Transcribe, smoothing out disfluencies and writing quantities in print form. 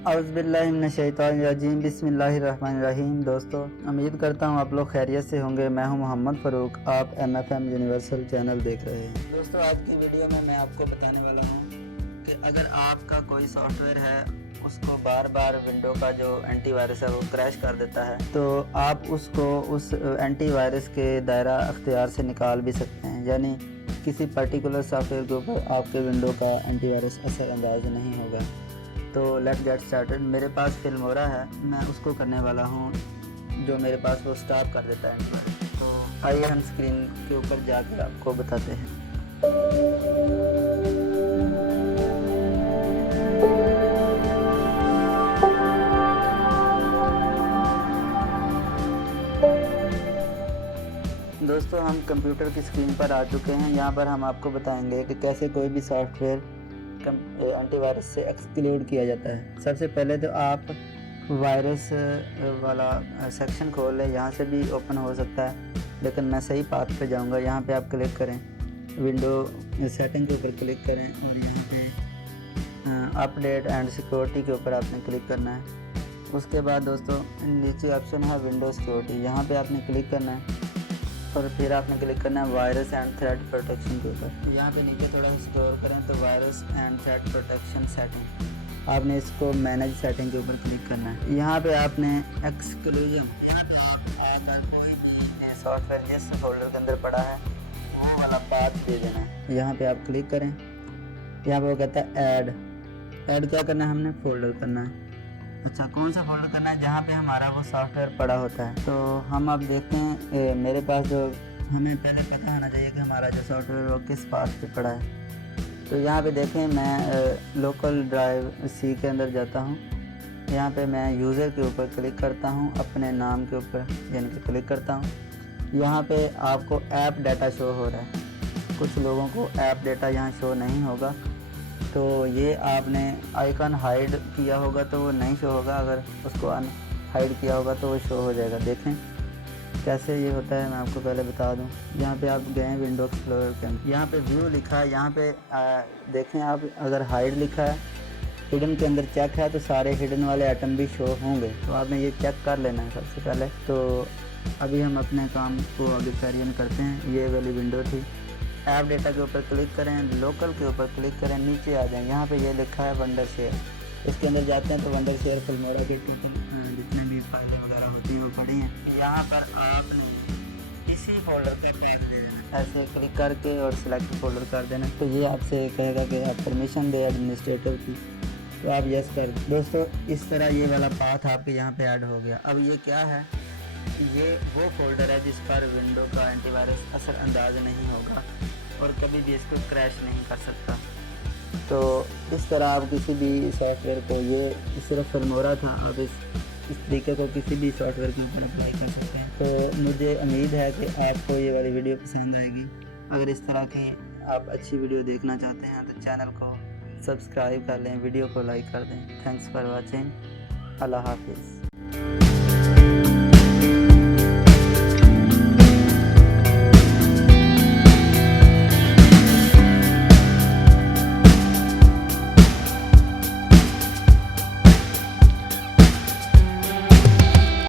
औज़ुबिल्लाहिमिनश्शैतानिर्रजीम बिस्मिल्लाहिर्रहमानिर्रहीम। दोस्तों, उम्मीद करता हूँ आप लोग खैरियत से होंगे। मैं हूँ मोहम्मद फ़ारूक, आप MFM यूनिवर्सल चैनल देख रहे हैं। दोस्तों, आज की वीडियो में मैं आपको बताने वाला हूँ कि अगर आपका कोई सॉफ्टवेयर है उसको बार बार विंडो का जो एंटीवायरस है वो क्रैश कर देता है, तो आप उसको उस एंटीवायरस के दायरा अख्तियार से निकाल भी सकते हैं। यानी किसी पर्टिकुलर सॉफ्टवेयर के ऊपर आपके विंडो का एंटीवायरस असरअंदाज नहीं होगा। तो लेट गेट स्टार्टेड। मेरे पास फिल्मोरा है, मैं उसको करने वाला हूँ जो मेरे पास वो स्टॉप कर देता है एंटीवायरस। तो आइए हम स्क्रीन के ऊपर जाकर आपको बताते हैं। दोस्तों, हम कंप्यूटर की स्क्रीन पर आ चुके हैं। यहाँ पर हम आपको बताएंगे कि कैसे कोई भी सॉफ्टवेयर एंटीवायरस से एक्सक्लूड किया जाता है। सबसे पहले तो आप वायरस वाला सेक्शन खोल लें, यहाँ से भी ओपन हो सकता है, लेकिन मैं सही पाथ पे जाऊँगा। यहाँ पे आप क्लिक करें, विंडो सेटिंग के ऊपर क्लिक करें और यहाँ पे अपडेट एंड सिक्योरिटी के ऊपर आपने क्लिक करना है। उसके बाद दोस्तों नीचे ऑप्शन है विंडो सिक्योरिटी, यहाँ पे आपने क्लिक करना है और फिर आपने क्लिक करना है वायरस एंड थ्रेट प्रोटेक्शन के ऊपर। यहाँ पे नीचे थोड़ा स्क्रॉल करें तो virus and threat protection setting, आपने इसको मैनेज सेटिंग के ऊपर क्लिक करना है। यहाँ पे आपने एक्सक्लूजन सॉफ्टवेयर जिस फोल्डर के अंदर पड़ा है वो वाला पाथ दे देना है। यहाँ पे आप क्लिक करें, यहाँ पे वो कहता है ऐड क्या करना है, हमने फोल्डर करना है। अच्छा, कौन सा फोल्डर करना है? जहाँ पे हमारा वो सॉफ्टवेयर पड़ा होता है। तो हम अब देखते हैं मेरे पास जो, हमें पहले पता होना चाहिए कि हमारा जो सॉफ्टवेयर वो किस पाथ पे पड़ा है। तो यहाँ पे देखें, मैं लोकल ड्राइव C के अंदर जाता हूँ। यहाँ पे मैं यूज़र के ऊपर क्लिक करता हूँ, अपने नाम के ऊपर यानी कि क्लिक करता हूँ। यहाँ पे आपको ऐप डाटा शो हो रहा है। कुछ लोगों को ऐप डाटा यहाँ शो नहीं होगा, तो ये आपने आइकन हाइड किया होगा तो वो नहीं शो होगा, अगर उसको हाइड किया होगा तो वो शो हो जाएगा। देखें कैसे ये होता है, मैं आपको पहले बता दूं। यहाँ पे आप गए विंडो एक्सप्लोरर के अंदर, यहाँ पे व्यू लिखा है, यहाँ पे देखें आप, अगर हाइड लिखा है, हिडन के अंदर चेक है, तो सारे हिडन वाले आइटम भी शो होंगे। तो आपने ये चेक कर लेना है सबसे पहले। तो अभी हम अपने काम को आगे कैरी ऑन करते हैं। ये वाली विंडो थी, ऐप डेटा के ऊपर क्लिक करें, लोकल के ऊपर क्लिक करें, नीचे आ जाएं, यहाँ पे ये लिखा है वंडरशेयर। इसके अंदर जाते हैं तो वंडरशेयर फिल्मोरा की टोटल जितने भी फाइलें वगैरह होती हैं वो पड़ी हैं। यहाँ पर आपने इसी फोल्डर पे पैक दे देना, ऐसे क्लिक करके और सिलेक्ट फोल्डर कर देना। तो ये आपसे कहेगा कि आप परमिशन दे एडमिनिस्ट्रेटर की, तो आप यस कर दें। दोस्तों, इस तरह ये वाला पाथ आपके यहाँ पे ऐड हो गया। अब ये क्या है, ये वो फोल्डर है जिस पर विंडो का एंटीवायरस असरअंदाज नहीं होगा और कभी भी इसको क्रैश नहीं कर सकता। तो इस तरह आप किसी भी सॉफ्टवेयर को, ये सिर्फ फिल्मोरा था, आप इस तरीके को किसी भी सॉफ्टवेयर के ऊपर अप्लाई कर सकते हैं। तो मुझे उम्मीद है कि आपको ये वाली वीडियो पसंद आएगी। अगर इस तरह की आप अच्छी वीडियो देखना चाहते हैं तो चैनल को सब्सक्राइब कर लें, वीडियो को लाइक कर दें। Thanks for watching. अल्लाह हाफिज़।